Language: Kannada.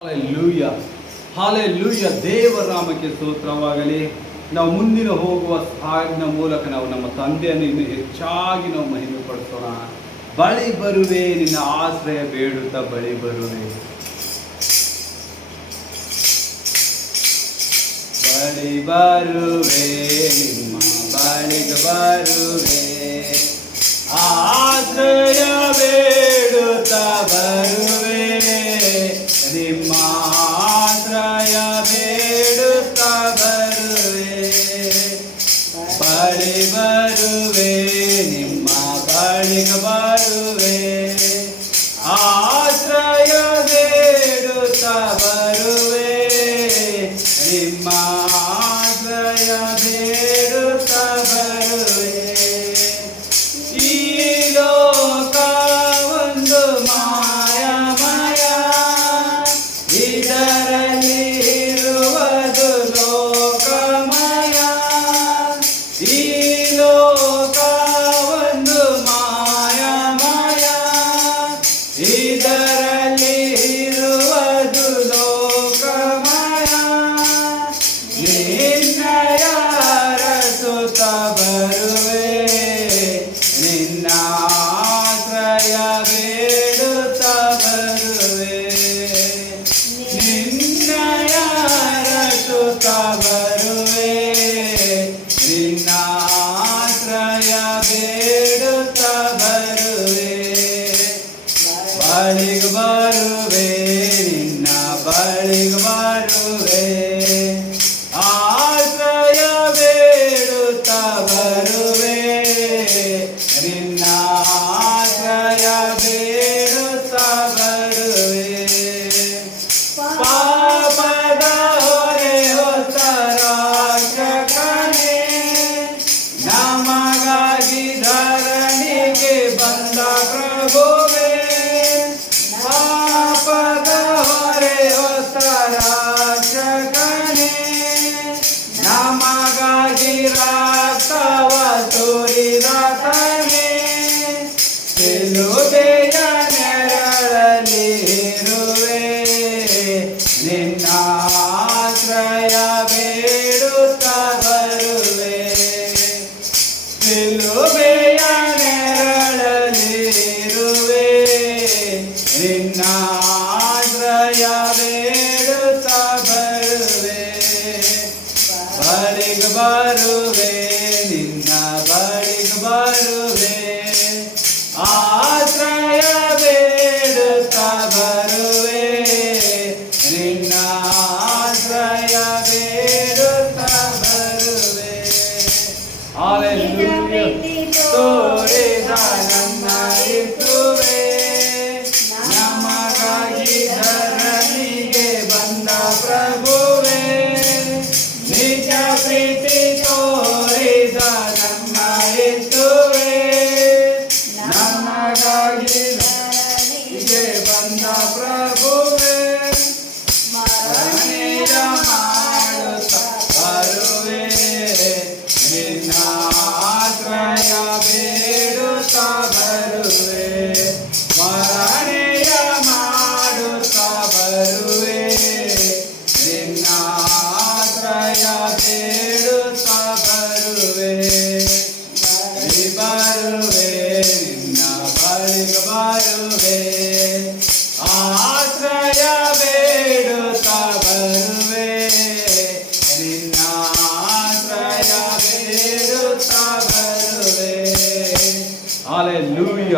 Hallelujah, hallelujah. ದೇವರ ನಾಮಕ್ಕೆ ಸ್ತೋತ್ರವಾಗಲಿ. ನಾವು ಮುಂದಿನ ಹೋಗುವ ಸಾಗಿನ ಮೂಲಕ ನಾವು ನಮ್ಮ ತಂದೆಯನ್ನು ಇನ್ನೂ ಹೆಚ್ಚಾಗಿ ನಾವು ಮಹಿಮೆ ಪಡಿಸೋಣ. ಬಳಿ ಬರುವೆ, ನಿನ್ನ ಆಶ್ರಯ ಬೇಡುತ್ತಾ ಬಳಿ ಬರುವೆ. ಬಳಿ ಬರುವೆ, ನಿಮ್ಮ ಬಳಿಗೆ ಬರುವೆ, ಆಶ್ರಯ ಬೇಡುತ್ತಾ ಬರುವೆ, ನಿಮ್ಮ ಆಶ್ರಯ ಬೇಡುತ್ತಾ ಬರುವೆ. ಬಳಿ ಬರುವೆ, ನಿಮ್ಮ ಬಳಿಗೆ ಬರುವೆ, ಆಶ್ರಯ ಬೇಡುತ್ತಾ ಬರುವೆ, ನಿಮ್ಮ ಆಶ್ರಯ ಬೇಡುತ್ತಾ ಬರುವೆ. ಈ ಲೋಕ ಒಂದು ಮಾಯಮಯ, ಇದರಲ್ಲಿ ಇರುವುದು ಲೋಕಮಯ. ಈ ಲೋಕ ಒಂದು ಮಾಯಮಯ, ಇದರಲ್ಲಿ ಇರುವುದು ಲೋಕಮಯ. ನಿನ್ನಯ ರಸುತ್ತ ಬರುವೆ, ನಿನ್ನ ಆಶ್ರಯ ಬೇಡುತ್ತಾ ಬರುವೆ. ನಿನ್ನಯ ರಸುತ್ತ ಬರುವೆ, ನಿನ್ನ ಆಶ್ರಯ ಬೇಡುತ್ತಾ ಬರುವೆ. ಬಳಿಗೆ ಬರುವೆ, ನಿನ್ನ ಬಳಿಗೆ ಬರುವೆ, ಆಶ್ರಯ ಬೇಡುತ್ತಾ ಬರುವೆ, ನಿನ್ನ ಆಶ್ರಯ ಬೇಡುತ್ತಾ ಬರುವೆ. ಪಾಪದ ಹೊರೆ ಹೊತ್ತ ರಕ್ಷಕನೇ, ನಮಗಾಗಿ ಧರಣಿಗೆ ಬಂದ ಪ್ರಭುವೇ. ಪಾಪದ ಹೊರೆ ಹೊತ್ತ ರಕ್ಷಕನೇ, ನಮಗಾಗಿ ರಕ್ತವ ಸುರಿದಾತನೇ. ಶಿಲುಬೆಯ ನೆರಳಲ್ಲಿ ಇರುವೆ, ನಿನ್ನ ಆಶ್ರಯ ಬೇಡುತ್ತಾ ಬರುವೆ. ಶಿಲುಬೆಯ ನೆರಳಲ್ಲಿ ಇರುವೆ, ನಿನ್ನ ಆಶ್ರಯ ಬೇಡುತ್ತಾ ಬರುವೆ. ಬಳಿಗೆ ಬರುವೆ, ನಿನ್ನ ಬಳಿಗೆ ಬರುವೆ, ಆಶ್ರಯ ಬೇಡುತ್ತಾ ಬರುವೆ, ನಿನ್ನ ಆಶ್ರಯ ಬೇಡುತ್ತಾ ಬರುವೆ. ಹಾಲೆಲೂಯ. ತೋರಿದ ನನ್ನ ಯೇಸುವೇ, ನಮಗಾಗಿ ಧರಣಿಗೆ ಬಂದ ಪ್ರಭುವೇ. ನಿಜ ಪ್ರೀತಿ ತೋರಿದ ನನ್ನ ಯೇಸುವೇ, ನಮಗಾಗಿ ಧರಣಿಗೆ ಬಂದ ಪ್ರಭುವೇ. ಸ್ಮರಣೆಯ ಮಾಡುತ್ತಾ ಬರುವೆ, ನಿನ್ನ ಆಶ್ರಯ ಬೇಡುತ್ತಾ ಬರುವೆ. ಸ್ಮರಣೆಯ ಮಾಡುತ್ತಾ ಬರುವೆ, ನಿನ್ನ ಆಶ್ರಯ ಬೇಡುತ್ತಾ ಬರುವೆ. ಬಳಿ ಬರುವೆ, ನಿನ್ನ ಬಳಿಗೆ ಬರುವೆ, ಆಶ್ರಯ ಬೇಡುತ್ತಾ ಬರುವೆ, ನಿನ್ನ ಆಶ್ರಯ ಬೇಡುತ್ತಾ ಬರುವೆ. ಹಾಲೆಲೂಯ.